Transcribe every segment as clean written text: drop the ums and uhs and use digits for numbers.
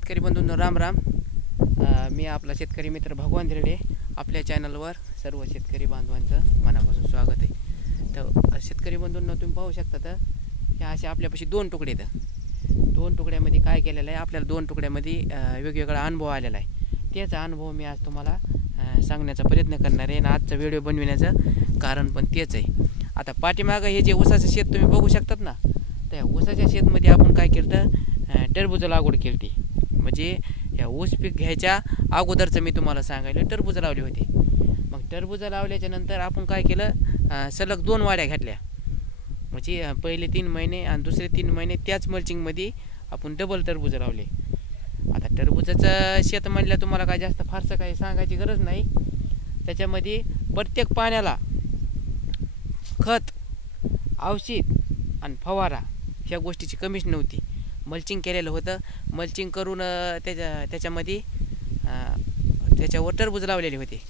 शेतकरी बंधूंनो राम राम। मी आपला शेतकरी मित्र भगवान धिरडे आपल्या चॅनलवर सर्व शेतकरी बांधवांचं मनापासून स्वागत आहे। तर शेतकरी बंधूंनो तुम्ही पाहू शकता तर हे असे आपल्यापाशी दोन तुकडे आहेत। दोन तुकड्यामध्ये काय केलेलं आहे, आपल्याला दोन तुकड्यामध्ये वेगवेगळा अनुभव आलेला आहे। त्याचा अनुभव मी आज तुम्हाला सांगण्याचा प्रयत्न करणार आहे आणि आजचा व्हिडिओ बनविण्याचं कारण पण तेच आहे। आता पाठीमागं हे जे ऊसाचं शेत तुम्ही बघू शकतात ना, त्या ऊसाच्या शेतमध्ये आपण काय केलं, टरबूज लागवड केली। म्हणजे या ऊस पीक घ्यायच्या अगोदरचं मी तुम्हाला सांगायला टरबूज लावली होती। मग टरबूज लावल्याच्या नंतर आपण काय केलं, सलग 2 वाड्या घेतल्या। म्हणजे पहिले 3 महिने आणि दुसरे 3 महिने त्याच मल्चिंगमध्ये आपण डबल टरबूज लावले। आता टरबूजाचं शेत म्हणलं तुम्हाला काय जास्त फारसं काही सांगायची गरज नाही। त्याच्यामध्ये प्रत्येक पाण्याला खत, औषध आणि फवारा ह्या गोष्टीची कमीच नव्हती। मल्चिंग केलेलं होतं। मल्चिंग करून त्याच्यामध्ये त्याच्यावर टरबूज लावलेले होते।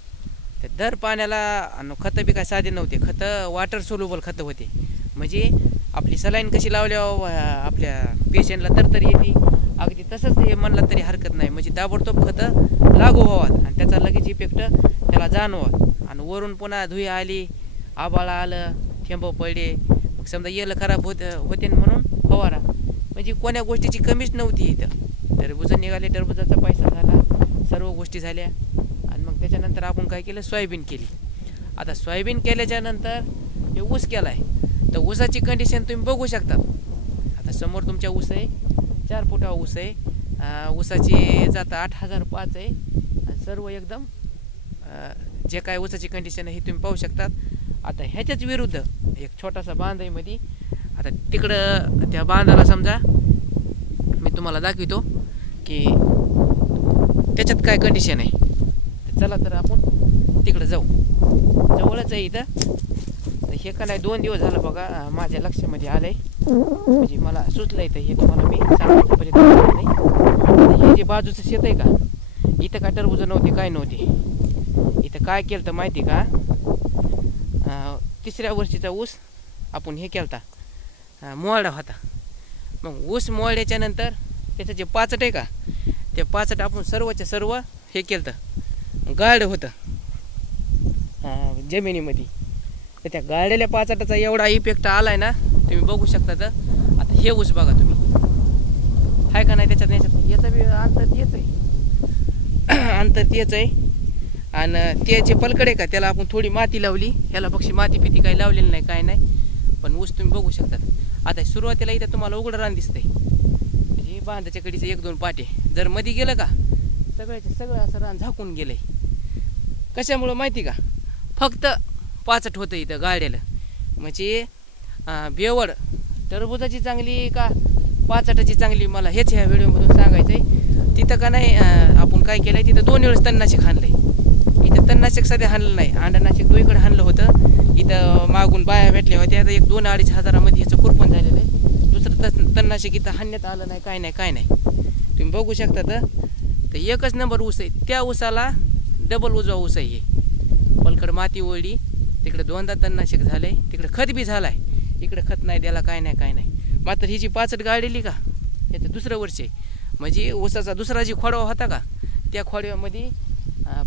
तर दर पाण्याला खतं बी काय साधे नव्हते, खतं वॉटर सोल्युबल खतं होते। म्हणजे आपली सलाईन कशी लावल्यावर आपल्या पेशंटला तर येते, अगदी तसंच हे म्हणलं तरी हरकत नाही। म्हणजे ताबडतोब खतं लागू व्हावं आणि त्याचा लगेच इफेक्ट त्याला जाणवा। आणि वरून पुन्हा धुई आली, आबाळा आलं, थेंब पडले, मग समजा येलं खराब होते म्हणून फवारा। म्हणजे कोण्या गोष्टीची कमीच नव्हती इथं। टरबूज निघाले, टरबुजाचा पैसा झाला, सर्व गोष्टी झाल्या। आणि मग त्याच्यानंतर आपण काय केलं, सोयाबीन केली। आता सोयाबीन केल्याच्या नंतर हे ऊस केला आहे। तर ऊसाची कंडिशन तुम्ही बघू शकता। आता समोर तुमच्या ऊस आहे, 4 फुटावा ऊस आहे। ऊसाची जात 8005 आहे आणि सर्व एकदम जे काय ऊसाची कंडिशन आहे हे तुम्ही पाहू शकतात। आता ह्याच्याच विरुद्ध एक छोटासा बांध आहे मध्ये। आता तिकडं त्या बांधाला समजा मी तुम्हाला दाखवतो की त्याच्यात काय कंडिशन आहे। तर चला तर आपण तिकडं जाऊ, जवळच आहे इथं। तर हे का नाही 2 दिवस झालं बघा माझ्या लक्षामध्ये आलं आहे, म्हणजे मला सुचलं आहे। तर हे तुम्हाला मी सांगण्याचा प्रयत्न करत नाही। हे जे बाजूचं शेत आहे का, इथं काय टरबूज नव्हते, काय नव्हते। इथं काय केलं तर माहिती का, 3ऱ्या वर्षीचा ऊस आपण हे केलता, मोळा होता। मग ऊस मोळल्याच्या नंतर त्याचं जे पाचट आहे का, ते पाचट आपण सर्वच्या सर्व हे केलं, गाळलं होतं जमिनीमध्ये। तर त्या गाळलेल्या पाचटाचा एवढा इफेक्ट आलाय ना, तुम्ही बघू शकता। तर आता हे ऊस बघा तुम्ही, आहे का नाही त्याच्यात, याचा बी अंतर तेच आहे, अंतर तेच आहे। आणि ते जे पलकडे आहे का, त्याला आपण थोडी माती लावली, ह्याला पक्षी माती पिती काही लावलेली नाही, काय नाही, पण ऊस तुम्ही बघू शकतात। आता सुरुवातीला इथं तुम्हाला उघडं रान दिसतंय, म्हणजे बांधाच्या कडीचं 1-2 पाटे जर मध्ये गेलं का, सगळं असं रान झाकून गेलंय। कशामुळं माहिती का, फक्त पाचट होतं इथं गाळलेलं। म्हणजे बेवड टरबुजाची चांगली का पाचटाची चांगली, मला हेच ह्या व्हिडिओमधून सांगायचं आहे। तिथं का नाही आपण काय केलं, तिथं 2 वेळेस तणनाशक हाणलंय। इथं तणनाशक सध्या हाणलं नाही, अंडनाशक 2कडे हाणलं होतं। इथं मागून बाया भेटल्या होत्या, आता 1-2-2.5 हजारामध्ये ह्याचं खुरपण झालेलं आहे। दुसरं तणनाशक इथं हाणण्यात आलं नाही, काय नाही, काय नाही, तुम्ही बघू शकता। तर एकच नंबर ऊस आहे। त्या ऊसाला डबल उजवा ऊस आहे। हे पलकड माती ओढली, तिकडे 2दा तणनाशक झालंय, तिकडे खत बी झालाय, इकडे खत नाही द्यायला, काय नाही, काय नाही। मात्र ही जी पाचट गाळलेली का, याचं 2रं वर्ष आहे। म्हणजे ऊसाचा दुसरा जी खोडवा होता का, त्या खोडव्यामध्ये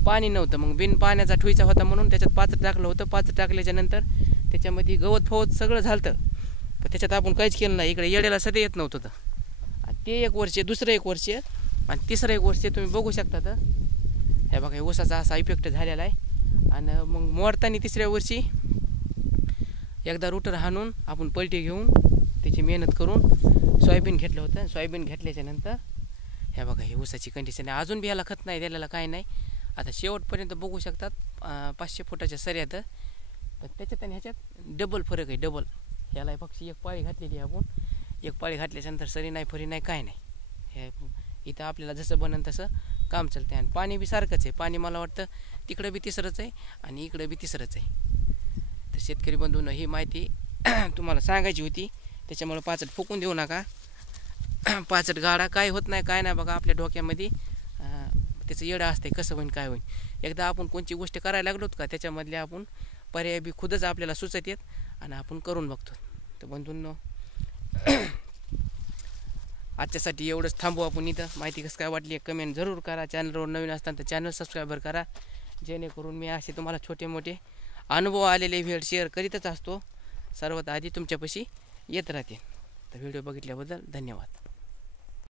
पाणी नव्हतं। मग बिन पाण्याचा ठुईचा होता म्हणून त्याच्यात पाचट टाकलं होतं। पाचट टाकल्याच्या नंतर त्याच्यामध्ये गवत फवत सगळं झालं, पण त्याच्यात आपण काहीच केलं नाही। इकडे येड्याला सध्या येत नव्हतं। तर ते 1 वर्ष, दुसरं 1 वर्ष आणि 3रं 1 वर्ष तुम्ही बघू शकता। तर हे बघा, ऊसाचा असा इफेक्ट झालेला आहे। आणि मग मोडताना 3ऱ्या वर्षी एकदा रोटर हाणून आपण पलटी घेऊन त्याची मेहनत करून सोयाबीन घेतलं होतं। सोयाबीन घेतल्याच्या नंतर हे बघा, ही ऊसाची कंडिशन आहे। अजून बी ह्याला खत नाही द्यायला, काय नाही। आता शेवटपर्यंत बघू शकतात 500 फुटाच्या सऱ्यात, पण त्याच्यात आणि ह्याच्यात डबल फरक आहे, डबल। ह्याला पक्षी 1 पाळी घातलेली आपण, 1 पाळी घातल्याच्यानंतर सरी नाही, फरी नाही, काय नाही। हे इथं आपल्याला जसं बनन तसं काम चालतं। आणि पाणी बी सारखंच आहे, पाणी मला वाटतं तिकडं बी 3रंच आहे आणि इकडं बी 3रंच आहे। तर शेतकरी बंधूंनो ही माहिती तुम्हाला सांगायची होती, त्याच्यामुळे पाचट फुकून देऊ नका। पाचट गाडा काय होत नाही, काय नाही बघा, आपल्या डोक्यामध्ये त्याचं येडं असते, कसं होईन काय होईन। एकदा आपण कोणची गोष्ट करायला लागलोत का, त्याच्यामधले आपण पर्याय बी खुदच आपल्याला सुचत येत आणि आपण करून बघतो। तर बंधूंनो आजच्यासाठी एवढंच थांबू आपण इथं. माहिती कसं काय वाटली कमेंट जरूर करा. चॅनलवर नवीन असताना तर चॅनल सबस्क्राईबर करा, जेणेकरून मी असे तुम्हाला छोटे मोठे अनुभव आलेले व्हिडिओ शेअर करीतच असतो. सर्वात आधी तुमच्यापाशी येत राहते. तर व्हिडिओ बघितल्याबद्दल धन्यवाद.